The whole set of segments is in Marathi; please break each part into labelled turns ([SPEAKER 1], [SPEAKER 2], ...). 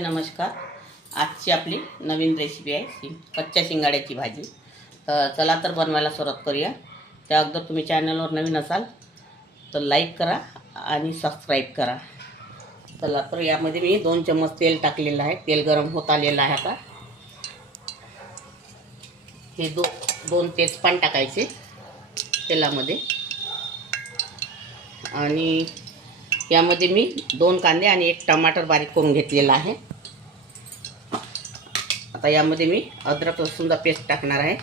[SPEAKER 1] नमस्कार. आजची आपली नवीन रेसिपी आहे शि कच्च्या शिंगाड्याची भाजी. तर चला तर बनवायला सुरुवात करूया. त्या अगोदर तुम्ही चॅनलवर नवीन असाल तर लाईक करा आणि सबस्क्राईब करा. चला तर यामध्ये मी दोन चम्मच तेल टाकलेलं आहे. तेल गरम होत आलेलं आहे आता. हे दो दोन तेजपान टाकायचे तेलामध्ये. आणि यामध्ये मी दोन कांदे आणि एक टमाटर बारीक करून घेतलेला आहे. आता यामध्ये मी अद्रक लसूणचा पेस्ट टाकणार आहे.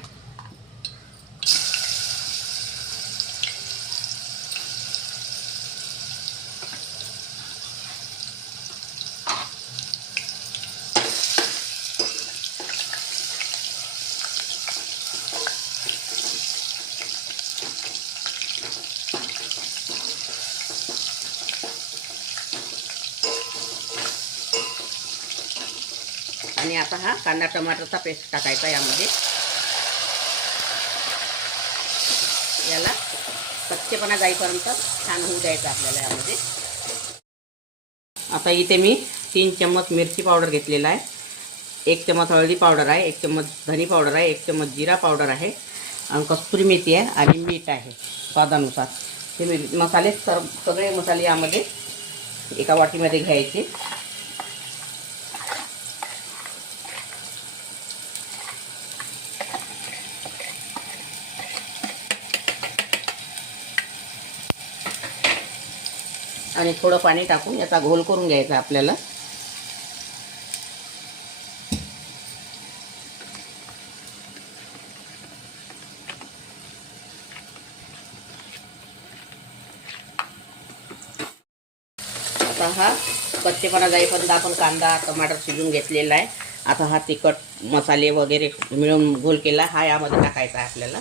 [SPEAKER 1] आणि आता हा कांदा टमाटरचा पेस्ट टाकायचा यामध्ये. याला कच्चेपणा जाईपर्यंत छान होऊ द्यायचं आपल्याला यामध्ये. आता इथे मी तीन चम्मच मिरची पावडर घेतलेला आहे. एक चम्मच हळदी पावडर आहे एक चम्मच धनी पावडर आहे एक चम्मच जिरा पावडर आहे आणि कस्तुरी मेथी आहे आणि मीठ आहे स्वादानुसार. हे मी मसाले सर्व सगळे मसाले यामध्ये एका वाटीमध्ये घ्यायचे. आणि थोडं पाणी टाकून याचा घोल करून घ्यायचा आपल्याला. आता हा कच्चेपणा जाईपर्यंत आपण कांदा टमाटर शिजून घेतलेला आहे. आता हा तिखट मसाले वगैरे मिळून घोल केला हा यामध्ये टाकायचा आहे आपल्याला.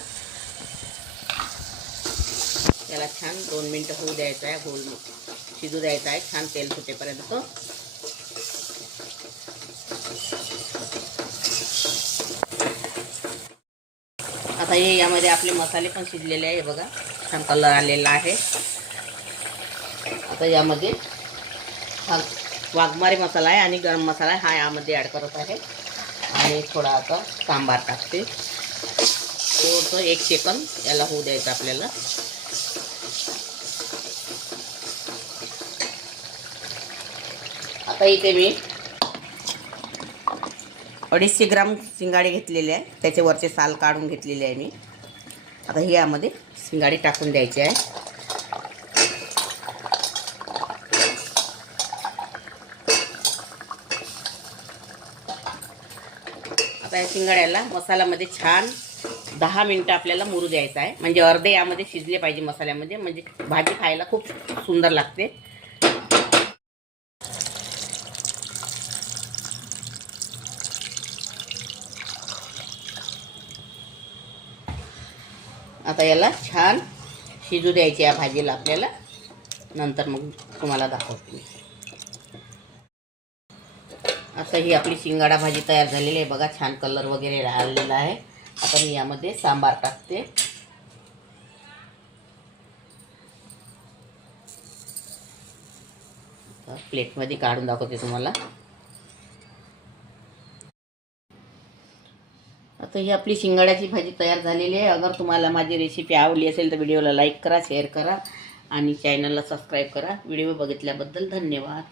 [SPEAKER 1] याला छान दोन मिनटं होऊ द्यायचं आहे होल शिजू द्यायचं आहे छान तेल सुटेपर्यंत. आता हे यामध्ये आपले मसाले पण शिजलेले आहे बघा. छान कलर आलेला आहे. आता यामध्ये हा वाघमारी मसाला आहे आणि गरम मसाला हा यामध्ये ॲड करत आहे. आणि थोडा आता सांबार टाकते. थोडंसं एक सेकंद याला होऊ द्यायचं आपल्याला. आता इथे मी अडीचशे ग्राम शिंगाडे घेतलेले आहे. त्याचे वरचे साल काढून घेतलेले आहे मी. आता ही यामध्ये शिंगाडे टाकून द्यायचे आहे. आता या शिंगाड्याला मसाल्यामध्ये छान दहा मिनटं आपल्याला मुरू द्यायचं आहे. म्हणजे अर्धे यामध्ये शिजले पाहिजे मसाल्यामध्ये. म्हणजे भाजी खायला खूप सुंदर लागते. आता याला छान शिजू द्यायची या भाजीला आपल्याला. नंतर मग तुम्हाला दाखवते. मी आता ही आपली शिंगाडा भाजी तयार झालेली आहे. बघा छान कलर वगैरे राहिलेला आहे. आता मी यामध्ये सांबार टाकते. प्लेटमध्ये काढून दाखवते तुम्हाला. आता ही आपली शिंगाड्याची भाजी तयार झालेली आहे. अगर तुम्हाला माझी रेसिपी आवडली असेल तर व्हिडिओला लाईक करा शेअर करा आणि चॅनलला सबस्क्राईब करा. व्हिडिओ बघितल्याबद्दल धन्यवाद.